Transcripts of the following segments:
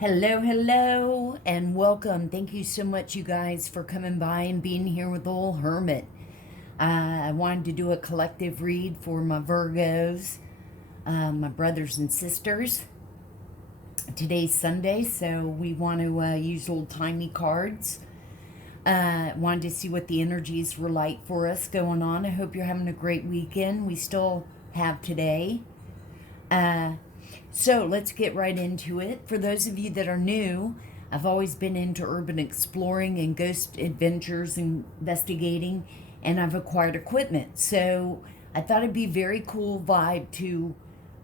Hello, hello, and welcome. Thank you so much, you guys, for coming by and being here with the old hermit. I wanted to do a collective read for my Virgos, my brothers and sisters. Today's Sunday, so we want to use old timey cards. Wanted to see what the energies were like for us going on. I hope you're having a great weekend. We still have today. So let's get right into it. For those of you that are new, I've always been into urban exploring and ghost adventures and investigating, and I've acquired equipment. So I thought it'd be a very cool vibe to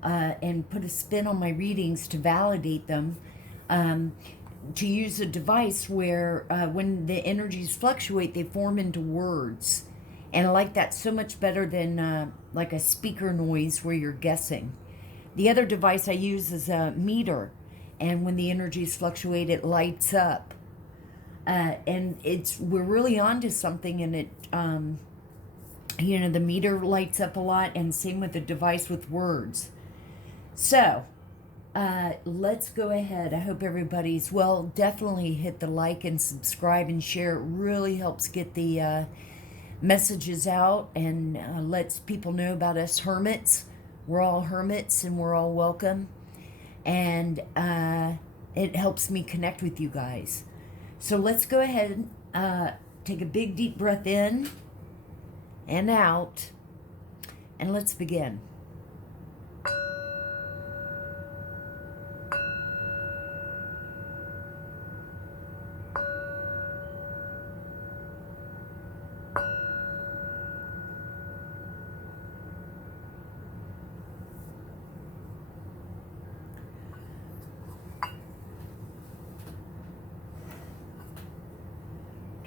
and put a spin on my readings to validate them. To use a device where when the energies fluctuate, they form into words. And I like that so much better than like a speaker noise where you're guessing. The other device I use is a meter, and when the energies fluctuate, it lights up. And we're really onto something, and the meter lights up a lot, and same with the device with words. So, let's go ahead. I hope everybody's well. Definitely hit the like and subscribe and share. It really helps get the messages out and lets people know about us hermits. We're all hermits and we're all welcome. And it helps me connect with you guys. So let's go ahead and take a big deep breath in and out. And let's begin.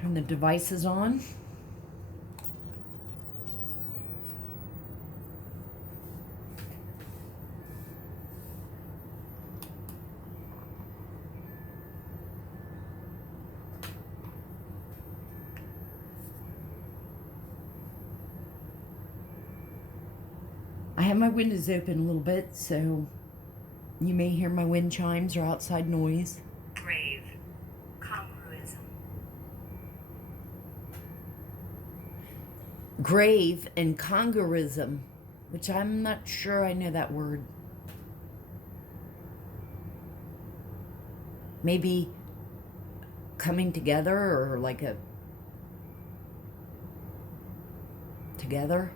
Turn the devices on. I have my windows open a little bit, so you may hear my wind chimes or outside noise. Grave. Congruism. Grave and congruism, which I'm not sure I know that word. Maybe coming together or like a together.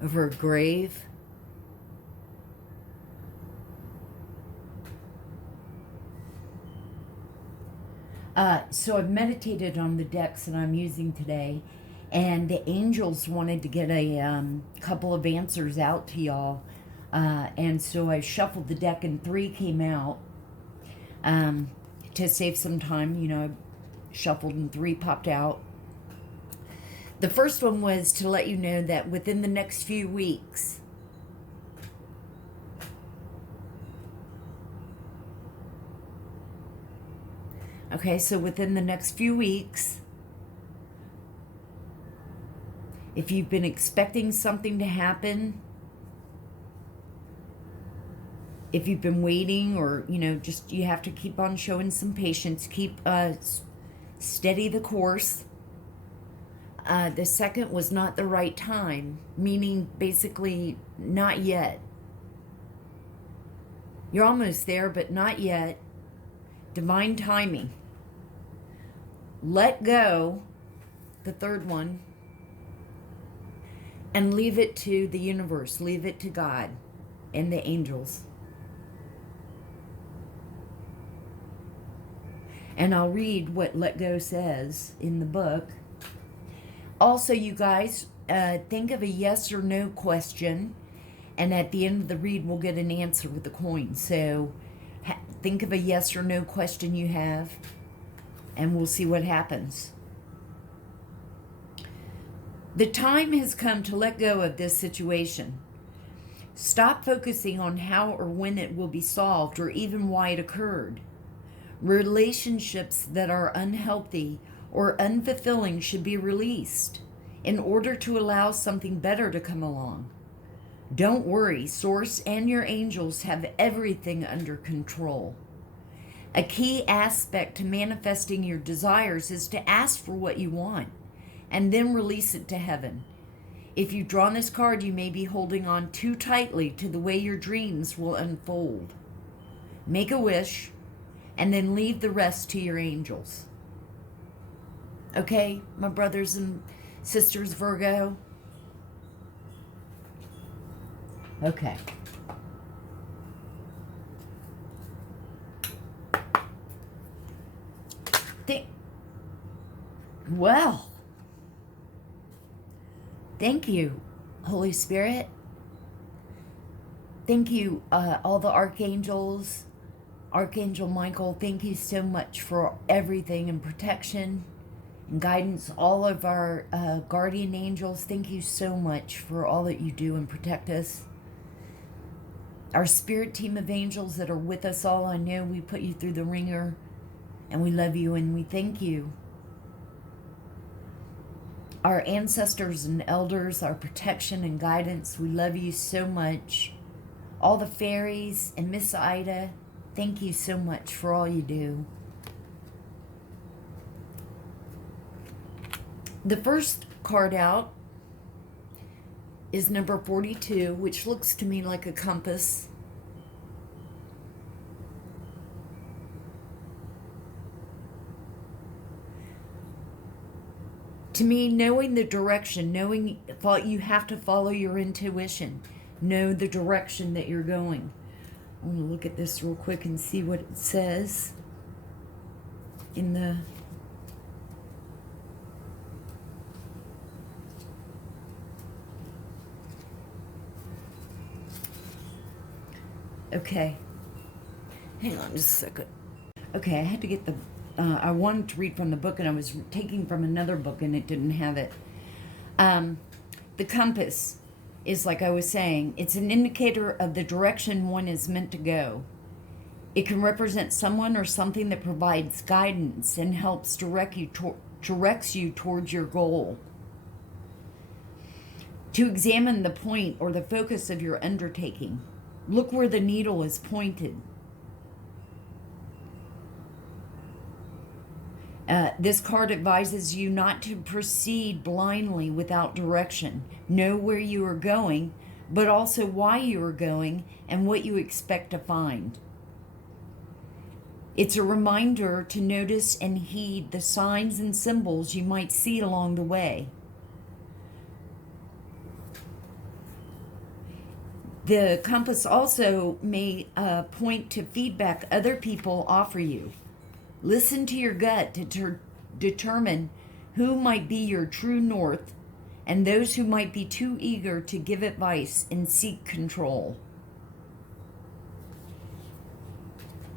Over a grave. So I've meditated on the decks that I'm using today, and the angels wanted to get a couple of answers out to y'all. And so I shuffled the deck and 3 came out. To save some time, I shuffled and 3 popped out. The first one was to let you know that within the next few weeks, okay, so within the next few weeks, if you've been expecting something to happen, if you've been waiting or, just you have to keep on showing some patience, keep steady the course. The second was not the right time, meaning basically not yet. You're almost there, but not yet. Divine timing. Let go, the third one, and leave it to the universe. Leave it to God and the angels. And I'll read what let go says in the book. Also, you guys, think of a yes or no question, and at the end of the read, we'll get an answer with the coin. So think of a yes or no question you have, and we'll see what happens. The time has come to let go of this situation. Stop focusing on how or when it will be solved or even why it occurred. Relationships that are unhealthy or unfulfilling should be released. in order to allow something better to come along. Don't worry, Source and your angels have everything under control. A key aspect to manifesting your desires is to ask for what you want and then release it to heaven. If you've drawn this card, you may be holding on too tightly to the way your dreams will unfold. Make a wish and then leave the rest to your angels. Okay, my brothers and sisters, Virgo? Okay. Well, thank you, Holy Spirit. Thank you, all the archangels. Archangel Michael, thank you so much for everything and protection and guidance. All of our guardian angels, thank you so much for all that you do and protect us. Our spirit team of angels that are with us all, I know we put you through the ringer, and we love you and we thank you. Our ancestors and elders, our protection and guidance, we love you so much. All the fairies and Miss Ida, thank you so much for all you do. The first card out is number 42, which looks to me like a compass. To me, knowing the direction, you have to follow your intuition. Know the direction that you're going. I'm going to look at this real quick and see what it says in the... Okay. Hang on just a second. Okay, I had to get the... I wanted to read from the book, and I was taking from another book, and it didn't have it. The compass is, like I was saying, it's an indicator of the direction one is meant to go. It can represent someone or something that provides guidance and helps directs you towards your goal. To examine the point or the focus of your undertaking, look where the needle is pointed. This card advises you not to proceed blindly without direction. Know where you are going, but also why you are going and what you expect to find. It's a reminder to notice and heed the signs and symbols you might see along the way. The compass also may point to feedback other people offer you. Listen to your gut to determine who might be your true north and those who might be too eager to give advice and seek control.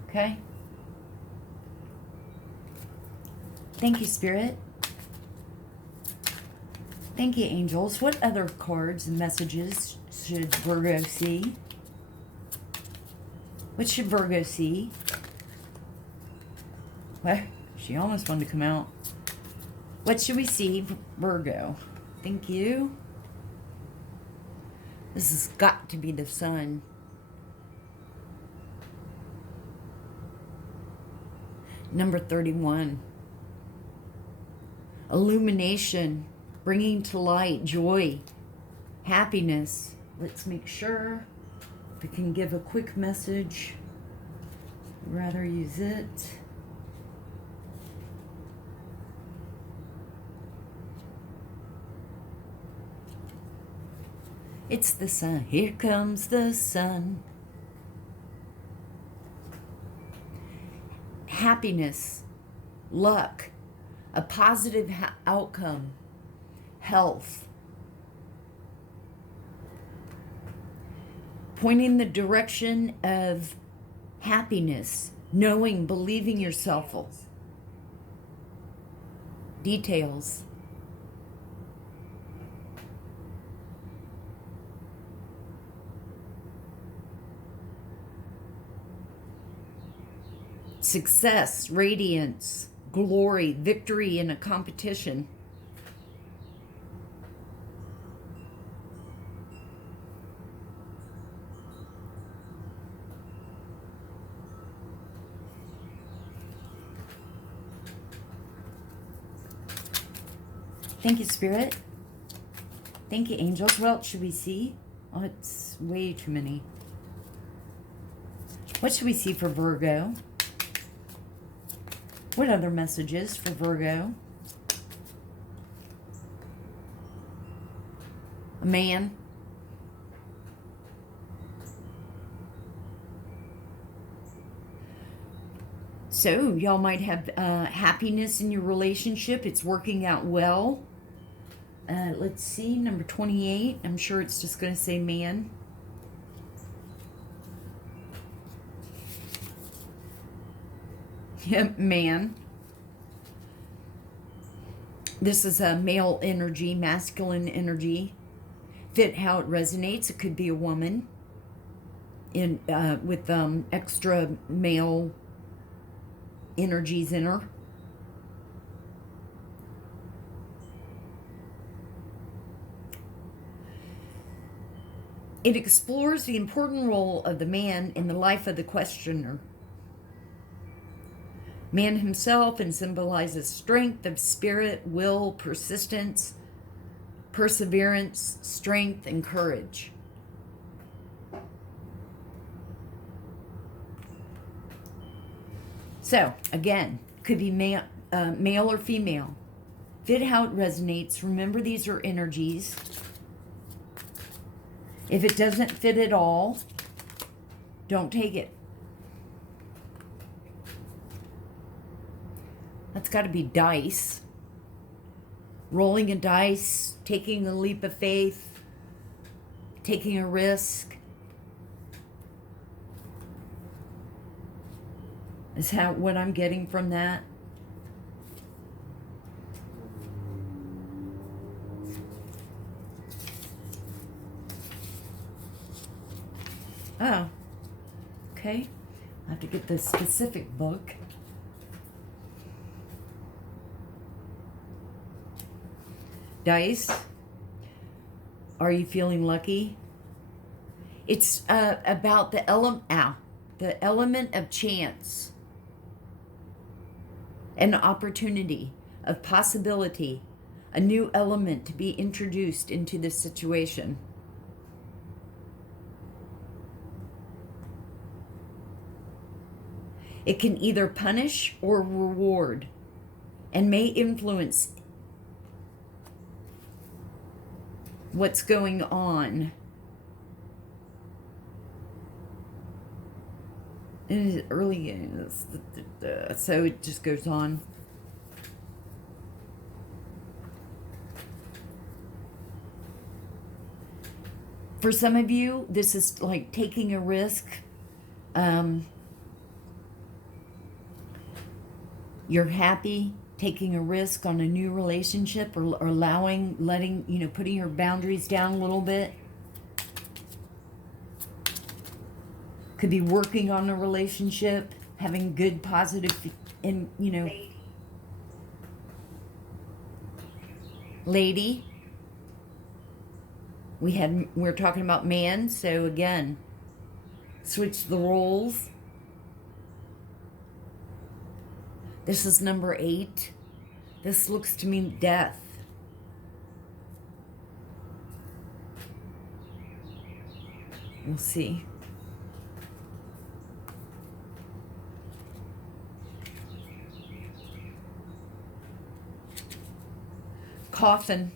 Okay? Thank you, Spirit. Thank you, angels. What other cards and messages should Virgo see? What should Virgo see? Well, she almost wanted to come out. What should we see, Virgo? Thank you. This has got to be the sun. Number 31. Illumination, bringing to light joy, happiness. Let's make sure if we can give a quick message. I'd rather use it. It's the sun. Here comes the sun. Happiness, luck, a positive outcome, health. Pointing the direction of happiness, knowing, believing yourself. Details. Success, radiance, glory, victory in a competition. Thank you, Spirit. Thank you, angels. What else should we see? Oh, it's way too many. What should we see for Virgo? What other messages for Virgo? A man. So, y'all might have happiness in your relationship. It's working out well. Let's see, number 28. I'm sure it's just going to say man. Yep, man. This is a male energy, masculine energy. Fit how it resonates. It could be a woman in with extra male energies in her. It explores the important role of the man in the life of the questioner. Man himself, and symbolizes strength of spirit, will, persistence, perseverance, strength, and courage. So, again, could be male or female. Fit how it resonates. Remember, these are energies. If it doesn't fit at all, don't take it. That's got to be dice. Rolling a dice, taking a leap of faith, taking a risk. Is what I'm getting from that. Oh, okay. I have to get the specific book. Dice. Are you feeling lucky? It's about the element of chance, an opportunity, of possibility, a new element to be introduced into this situation. It can either punish or reward, and may influence what's going on. It is early, so it just goes on. For some of you, this is like taking a risk. You're happy taking a risk on a new relationship, or putting your boundaries down a little bit. Could be working on a relationship, having good, positive, lady. We're talking about man, so again, switch the roles. This is number 8. This looks to me death. We'll see. Coffin.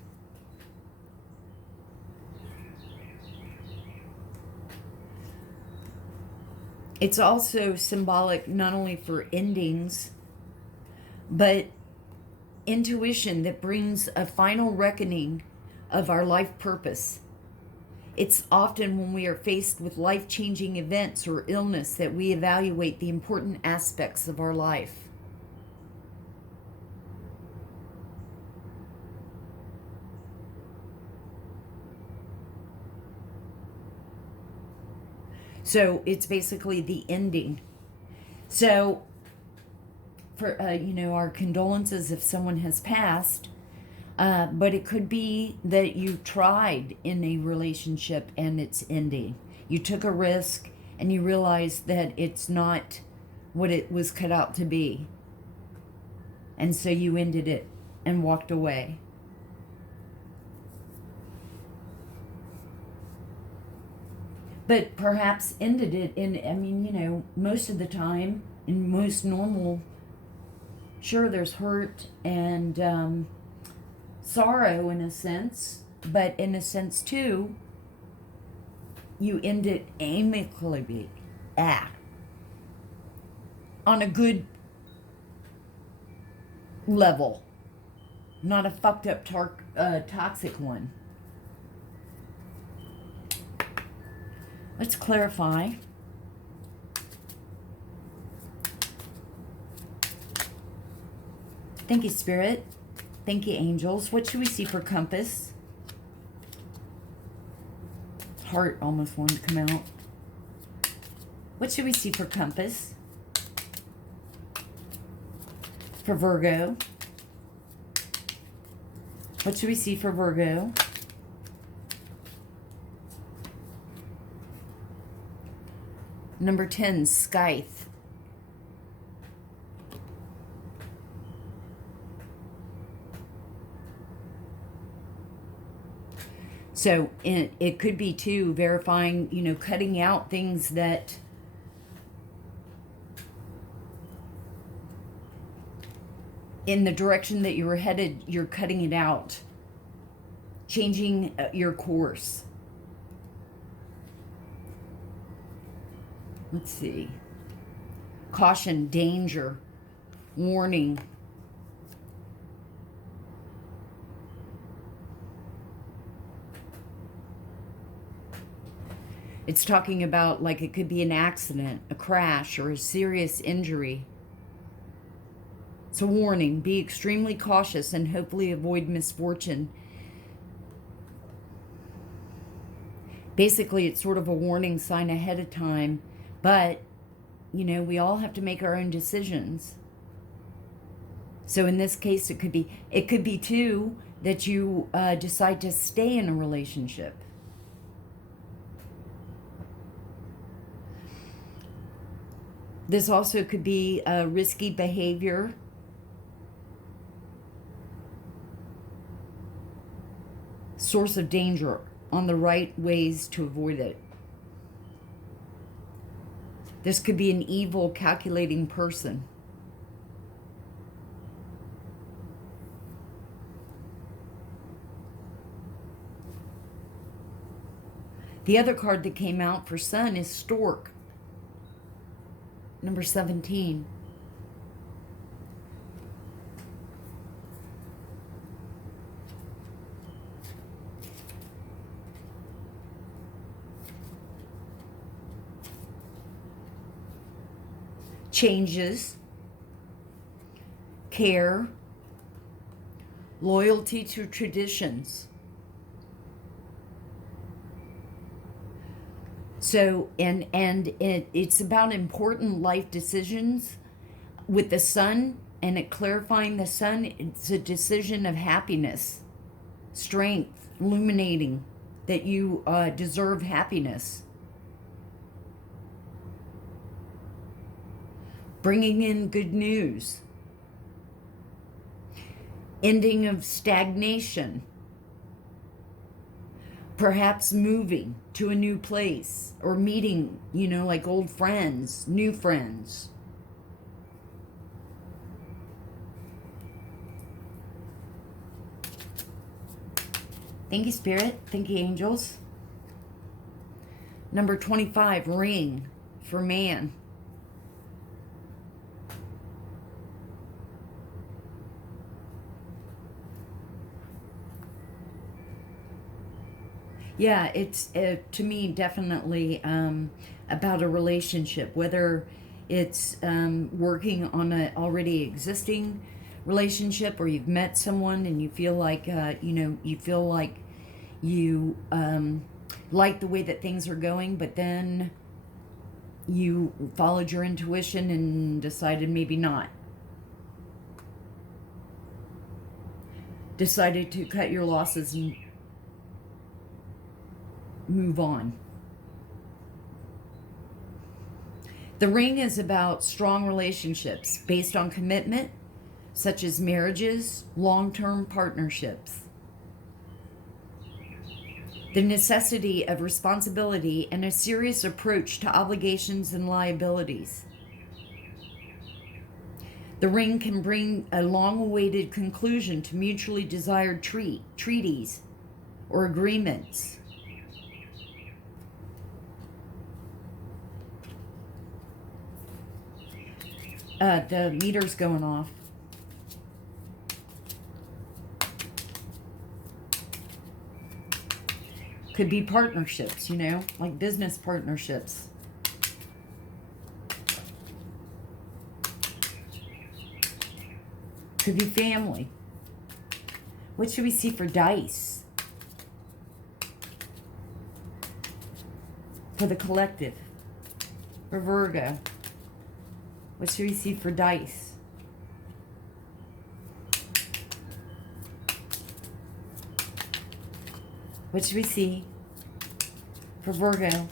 It's also symbolic not only for endings, but intuition that brings a final reckoning of our life purpose. It's often when we are faced with life-changing events or illness that we evaluate the important aspects of our life. So it's basically the ending. So for our condolences if someone has passed, but it could be that you tried in a relationship and it's ending. You took a risk and you realized that it's not what it was cut out to be, and so you ended it and walked away. but perhaps ended it in, I mean, you know, most of the time, in most normal, sure, there's hurt and sorrow in a sense, but in a sense too, you end it amicably, on a good level, not a fucked up toxic one. Let's clarify. Thank you, Spirit. Thank you, angels. What should we see for compass? Heart almost wanted to come out. What should we see for compass? For Virgo. What should we see for Virgo? Number 10, Scythe. So it could be too verifying, you know, cutting out things that in the direction that you were headed, you're cutting it out, changing your course. Let's see. Caution, danger, warning. It's talking about, like, it could be an accident, a crash, or a serious injury. It's a warning. Be extremely cautious and hopefully avoid misfortune. Basically, it's sort of a warning sign ahead of time. But, you know, we all have to make our own decisions. So in this case, it could be too, that you decide to stay in a relationship. This also could be risky behavior. Source of danger, on the right ways to avoid it. This could be an evil, calculating person. The other card that came out for Sun is Stork. Number 17. Changes, care, loyalty to traditions. So, and it's about important life decisions with the Sun, and it clarifying the Sun, it's a decision of happiness, strength, illuminating that you deserve happiness. Bringing in good news. Ending of stagnation. Perhaps moving to a new place or meeting, you know, like old friends, new friends. Thank you, Spirit. Thank you, angels. Number 25, ring for man. Yeah, it's to me definitely about a relationship, whether it's working on an already existing relationship or you've met someone and you feel like, you like the way that things are going, but then you followed your intuition and decided maybe not. Decided to cut your losses and move on. The ring is about strong relationships based on commitment, such as marriages, long-term partnerships. The necessity of responsibility and a serious approach to obligations and liabilities. The ring can bring a long-awaited conclusion to mutually desired treaties or agreements. The meter's going off. Could be partnerships, you know, like business partnerships. Could be family. What should we see for dice? For the collective. For Virgo. What should we see for dice? What should we see for Virgo?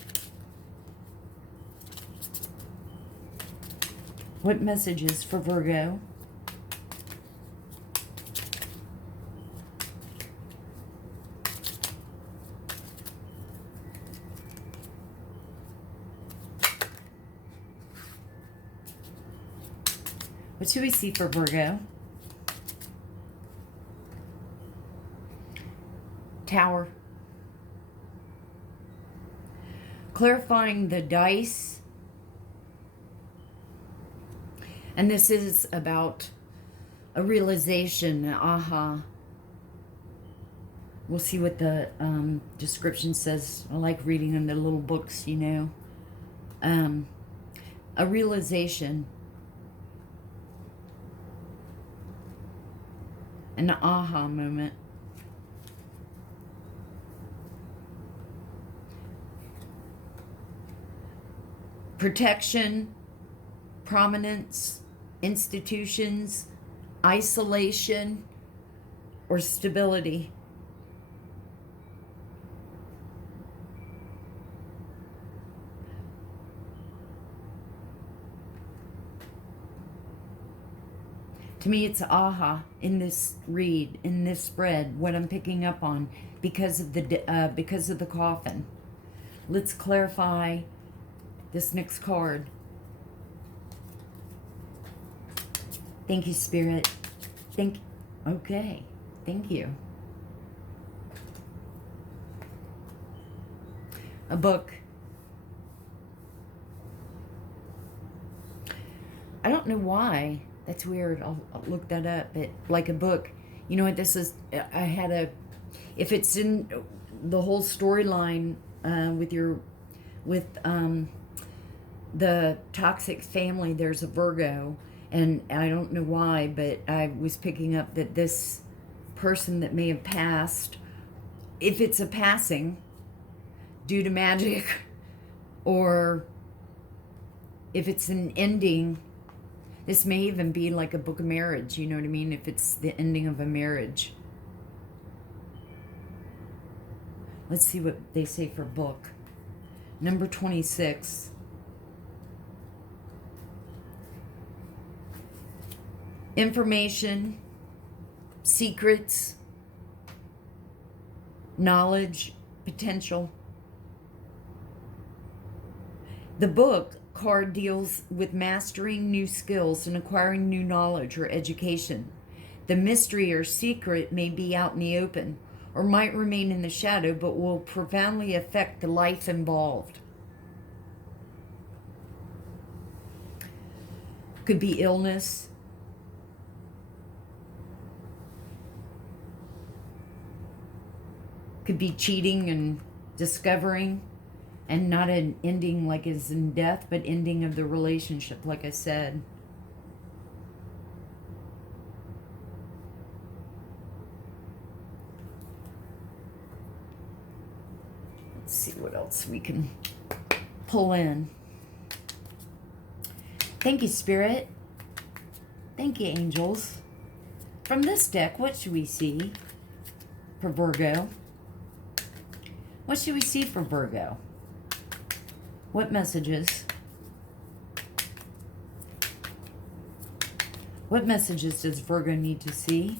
What messages for Virgo? What should we see for Virgo? Tower. Clarifying the dice. And this is about a realization, aha. We'll see what the description says. I like reading in the little books, you know. A realization. An aha moment. Protection, prominence, institutions, isolation, or stability. To me, it's aha in this read, in this spread, what I'm picking up on because of the coffin. Let's clarify this next card. Thank you, Spirit. Okay. Thank you. A book. I don't know why. That's weird. I'll look that up. But like a book, you know what this is? I had a, if it's in the whole storyline with the toxic family, there's a Virgo, and I don't know why, but I was picking up that this person that may have passed, if it's a passing due to magic, or if it's an ending. This may even be like a book of marriage, you know what I mean? If it's the ending of a marriage. Let's see what they say for book. Number 26. Information, secrets, knowledge, potential. The book card deals with mastering new skills and acquiring new knowledge or education. The mystery or secret may be out in the open or might remain in the shadow, but will profoundly affect the life involved. Could be illness. Could be cheating and discovering. And not an ending like as in death, but ending of the relationship, like I said. Let's see what else we can pull in. Thank you, Spirit. Thank you, angels. From this deck, what should we see for Virgo? What should we see for Virgo? What messages? What messages does Virgo need to see?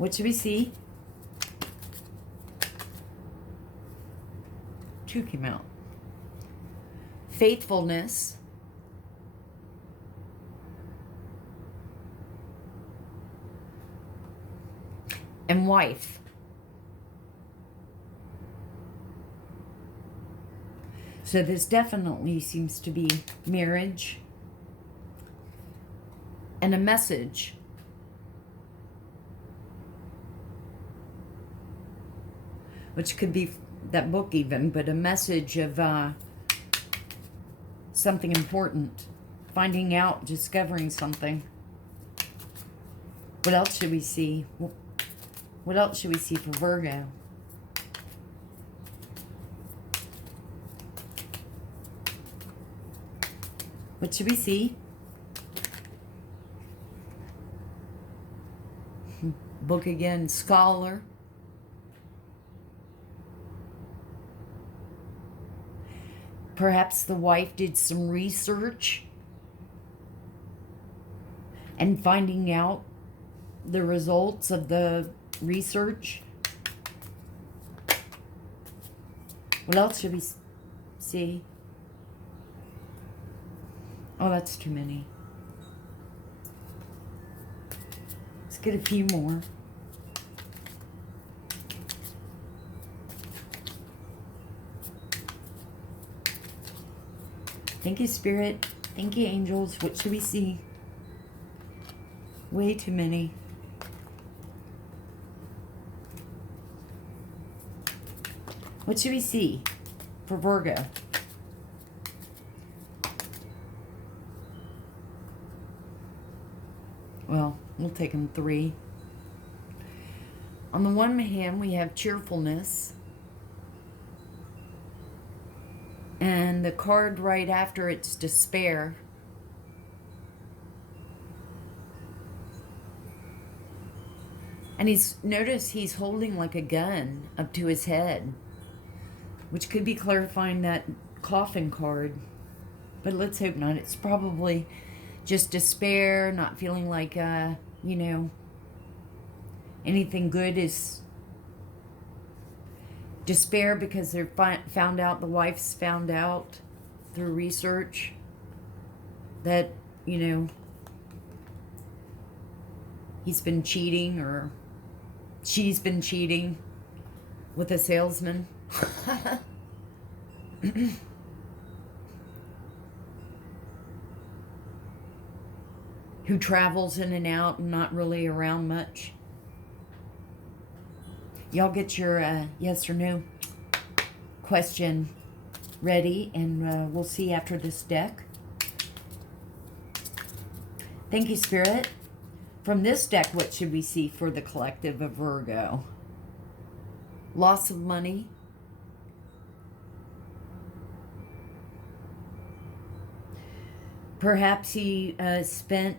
What should we see? 2 came out. Faithfulness. And wife. So this definitely seems to be marriage. And a message. Which could be that book even, but a message of something important. Finding out, discovering something. What else should we see? What else should we see for Virgo? What should we see? Book again, scholar. Perhaps the wife did some research and finding out the results of the research. What else should we see? Oh, that's too many. Let's get a few more. Thank you, Spirit. Thank you, angels. What should we see? Way too many. What should we see for Virgo? Well, we'll take them 3. On the one hand, we have cheerfulness. And the card right after it's despair. And notice he's holding like a gun up to his head, which could be clarifying that coffin card. But let's hope not. It's probably just despair, not feeling like, you know, anything good is despair because they're found out, the wife's found out through research that, you know, he's been cheating or she's been cheating with a salesman. Who travels in and out and not really around much. Y'all get your yes or no question ready, and we'll see after this deck. Thank you, Spirit. From this deck, what should we see for the collective of Virgo? Loss of money. Perhaps he spent,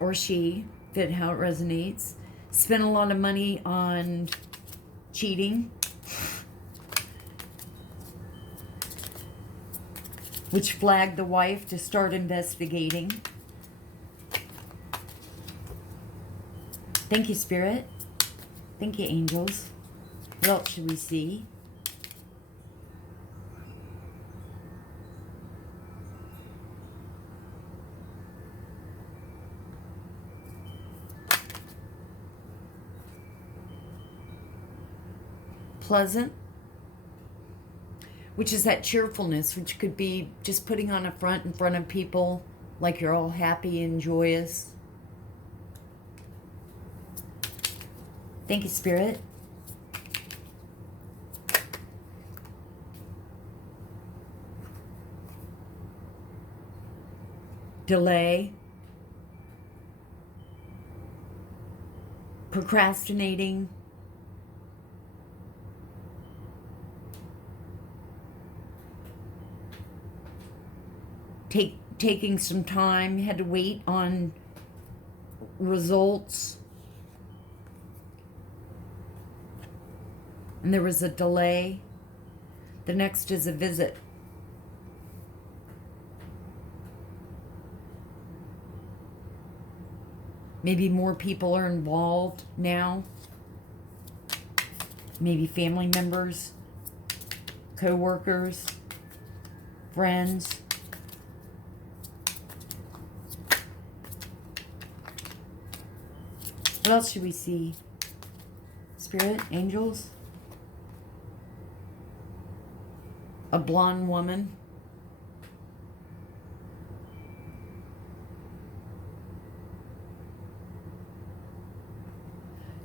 or she, fit how it resonates, spent a lot of money on cheating, which flagged the wife to start investigating. Thank you, Spirit. Thank you, angels. What else should we see? Pleasant, which is that cheerfulness, which could be just putting on a front in front of people like you're all happy and joyous. Thank you, Spirit. Delay. Procrastinating. Taking some time, had to wait on results. And there was a delay. The next is a visit. Maybe more people are involved now. Maybe family members, co-workers, friends. What else should we see? Spirit, angels. A blonde woman.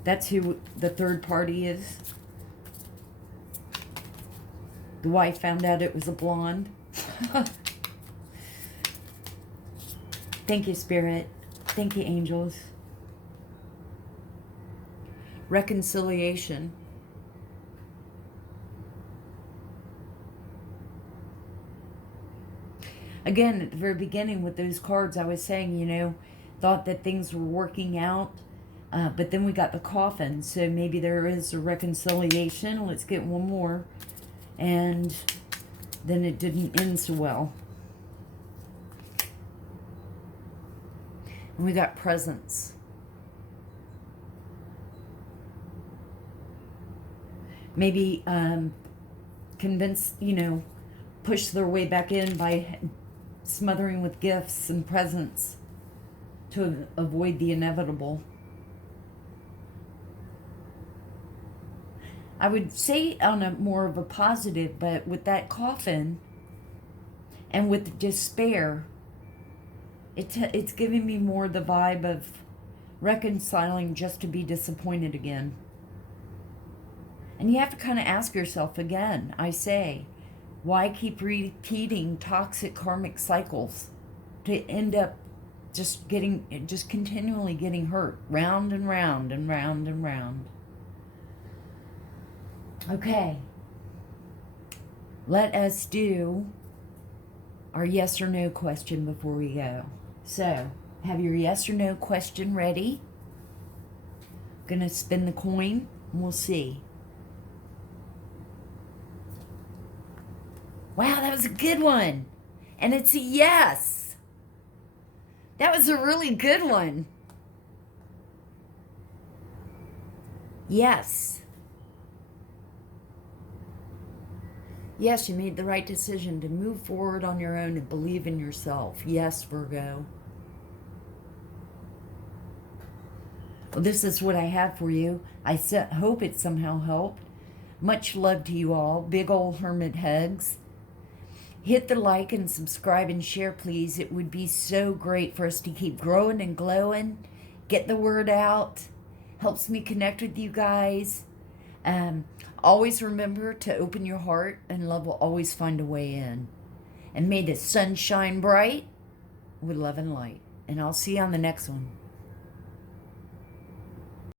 That's who the third party is. The wife found out it was a blonde. Thank you, Spirit. Thank you, angels. Reconciliation. Again, at the very beginning with those cards, I was saying, you know, thought that things were working out. But then we got the coffin. So maybe there is a reconciliation. Let's get one more. And then it didn't end so well. And we got presents. Maybe convince, you know, push their way back in by smothering with gifts and presents to avoid the inevitable. I would say on a more of a positive, but with that coffin and with despair, it's giving me more the vibe of reconciling just to be disappointed again. And you have to kind of ask yourself again, I say, why keep repeating toxic karmic cycles to end up just continually getting hurt, round and round and round and round? Okay, let us do our yes or no question before we go. So, have your yes or no question ready. Gonna spin the coin and we'll see. Wow, that was a good one. And it's a yes. That was a really good one. Yes. Yes, you made the right decision to move forward on your own and believe in yourself. Yes, Virgo. Well, this is what I have for you. I hope it somehow helped. Much love to you all. Big old hermit hugs. Hit the like and subscribe and share, please. It would be so great for us to keep growing and glowing. Get the word out. Helps me connect with you guys. Always remember to open your heart, and love will always find a way in. And may the sun shine bright with love and light. And I'll see you on the next one.